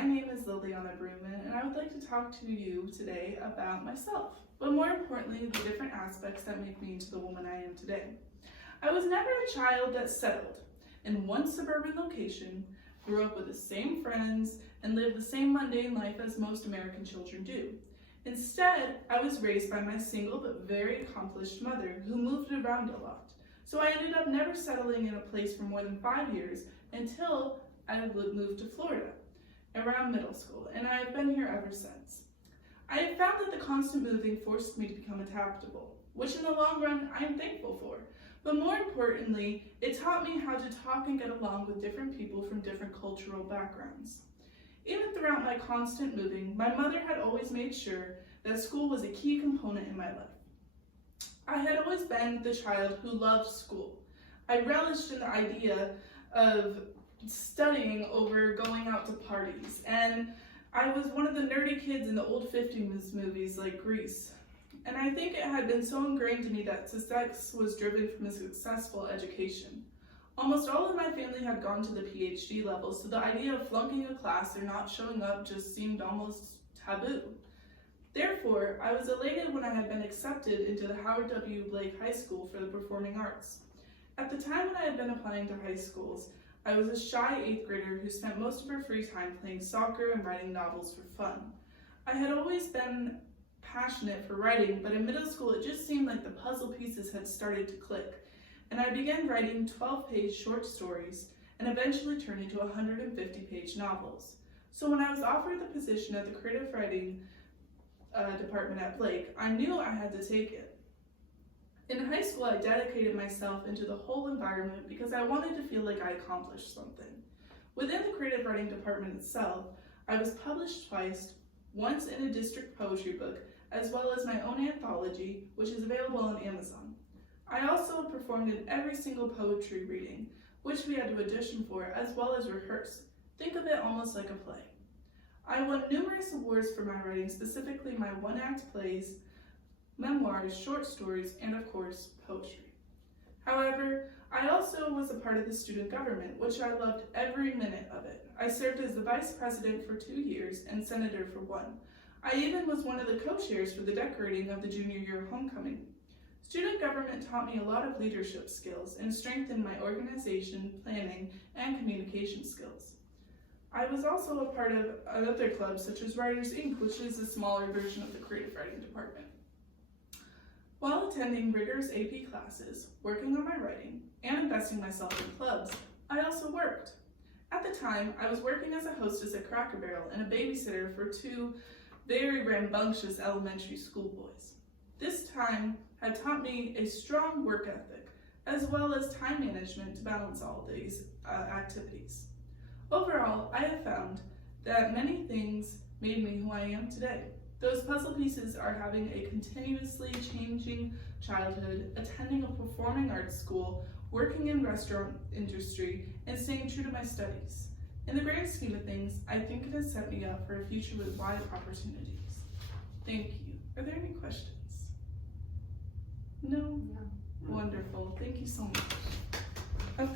my name is Liliana Bruman, and I would like to talk to you today about myself, but more importantly, the different aspects that make me into the woman I am today. I was never a child that settled in one suburban location, grew up with the same friends, and lived the same mundane life as most American children do. Instead, I was raised by my single but very accomplished mother who moved around a lot. So I ended up never settling in a place for more than 5 years until I moved to Florida around middle school, and I have been here ever since. I have found that the constant moving forced me to become adaptable, which in the long run I am thankful for. But more importantly, it taught me how to talk and get along with different people from different cultural backgrounds. Even throughout my constant moving, my mother had always made sure that school was a key component in my life. I had always been the child who loved school. I relished in the idea of studying over going out to parties, and I was one of the nerdy kids in the old 50s movies like Grease. And I think it had been so ingrained in me that success was driven from a successful education. Almost all of my family had gone to the PhD level, so the idea of flunking a class or not showing up just seemed almost taboo. Therefore, I was elated when I had been accepted into the Howard W. Blake High School for the Performing Arts. At the time when I had been applying to high schools, I was a shy 8th grader who spent most of her free time playing soccer and writing novels for fun. I had always been passionate for writing, but in middle school it just seemed like the puzzle pieces had started to click, and I began writing 12-page short stories and eventually turned into 150-page novels. So when I was offered the position at the creative writing department at Blake, I knew I had to take it. In high school, I dedicated myself into the whole environment because I wanted to feel like I accomplished something. Within the creative writing department itself, I was published twice, once in a district poetry book, as well as my own anthology, which is available on Amazon. I also performed in every single poetry reading, which we had to audition for, as well as rehearse. Think of it almost like a play. I won numerous awards for my writing, specifically my one-act plays, memoirs, short stories, and of course, poetry. However, I also was a part of the student government, which I loved every minute of it. I served as the vice president for 2 years and senator for 1. I even was one of the co-chairs for the decorating of the junior year homecoming. Student government taught me a lot of leadership skills and strengthened my organization, planning, and communication skills. I was also a part of other clubs such as Writers Inc., which is a smaller version of the creative writing department. While attending rigorous AP classes, working on my writing, and investing myself in clubs, I also worked. At the time, I was working as a hostess at Cracker Barrel and a babysitter for 2 very rambunctious elementary school boys. This time had taught me a strong work ethic, as well as time management to balance all these activities. Overall, I have found that many things made me who I am today. Those puzzle pieces are having a continuously changing childhood, attending a performing arts school, working in restaurant industry, and staying true to my studies. In the grand scheme of things, I think it has set me up for a future with wide opportunities. Thank you. Are there any questions? No? No. Wonderful. Thank you so much. Okay.